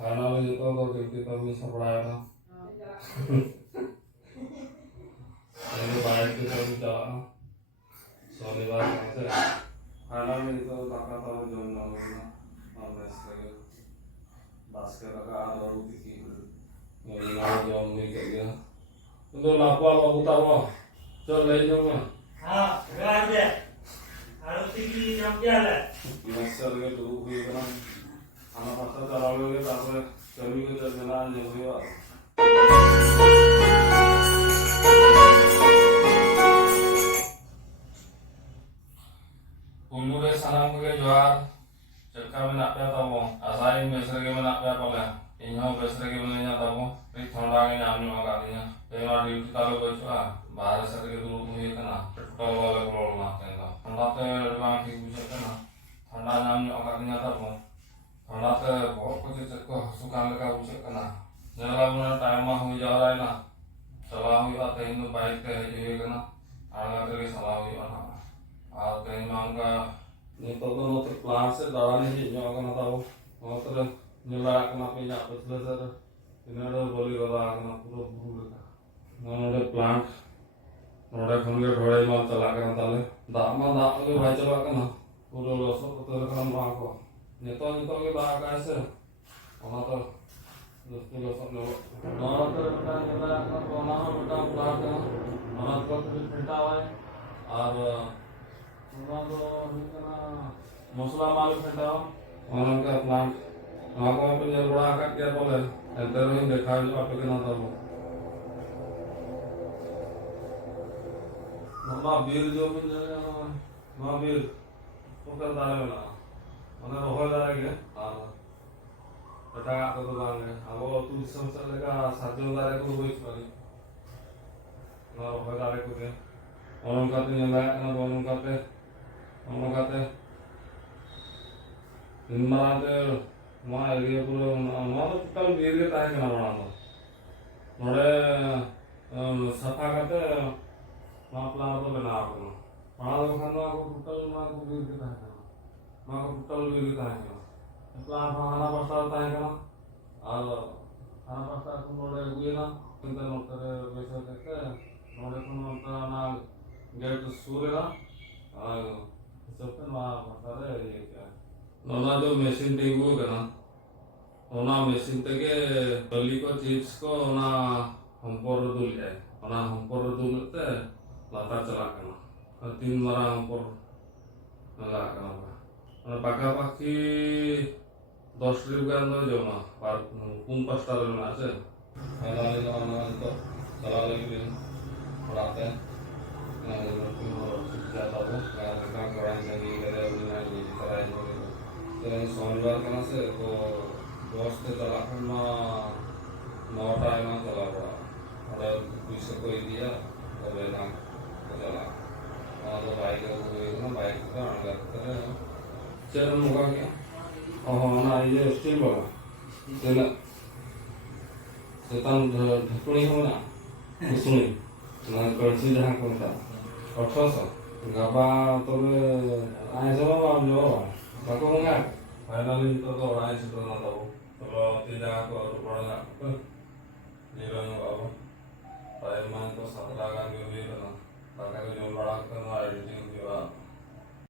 Karena itu kalau kita bisa pelayanan, ini baik kita bisa soalnya bahasa. Karena itu tak tahu jono na, ambil sekali basket agak ada rugi, ini nggak jauh nih kayaknya. Untuk lapar aku tahu, coba lain dong. हाँ घर पे आरती की जम क्या है Biasa dia dulu kan, anak pasar terlalu dia tak boleh cari kita jalan yang lewat. Ulu deh sanang ke jual, cekar menak pe tahu, asain besar ke menak pe pole, inyo besar ke menanya tahu, ini thanda ke nyamnya agaknya, tema di kita lo baca, bahasa sekali dulu punya kena, kalau boleh kalau nak tengok, thanda te rumah di bujuk kena, thanda nyamnya agaknya tahu, thanda te बहुत कुछ चक्को सुकान लगा बुझे कना, जला बुना time में हुई जा रहा है ना, चला हुई बात है इनको बाइक पे है जो ये कना, आगे करके चला हुई बना, और कहीं मांगा ini todo no te clase dalam ini juga kan tahu mau terus nyelak kena punya apa selesai ini ada boleh kalau kena pura buru leka mau ada plant mau ada kemudian dua mal celak kena tali dak mah dak lagi baca celak kena pura losok betul kena mako nyeto ke bagai se orang tu losok losok orang tu betul nyelak kena orang betul plat kena orang tu cerita awal और मसला मालूम है उनका plant आपको पे जल बड़ा का क्या बोले अंदर में देखा जो आप के ना तो मम्मा बीर जो में मां बीर तो कर दाने वाला मने रोह दाने के हां बेटा तो बांगे अब तू समझ लेगा साजो दाने को कोई वाली ना रोह दाने को के और उनका तो ये ना orang kata mana tu mana dia pura mana tu kalau dia dia tahu kenapa mana tu, mana safa kata mana pelan tu benar aku, mana tu kan aku total mana aku dia tahu, mana aku total dia tahu, pelan mana pasal tahu kan, mana pasal aku mana gue na, kita nak besok kita, mana tu mana gaya tu surya na, सबके वहाँ बता रहे ये क्या नोना जो machine tengu करना नोना machine तके टली को चिप्स को ना हमपर दूल जाए ना हमपर दूल ते लाता चला करना तीन मारा हमपर लगा करना ना पाका पाकी 10 ribu kan तो जो ना पर पुम पस्ता लेना है ना तो चला लेंगे पढ़ाते हैं शनिवार कना से तो बस से चला करना 9 टाइम चला पड़ा और दूसरे को दिया और लेना चला वहाँ तो बाइक ना बाइक का अंदर चरण मुका क्या हाँ ना ये स्टील वाला चला सेतान ढकनी हो ना सुनी ना कर्सी जहाँ कौन था 1800 gaba tobe ai sama bang jo aku enggak finally itu tuh orang itu tuh tahu kalau tidak aku orang enggak bilang apa saya emang tuh satu lagan gitu kan pakai jual orang kan editing juga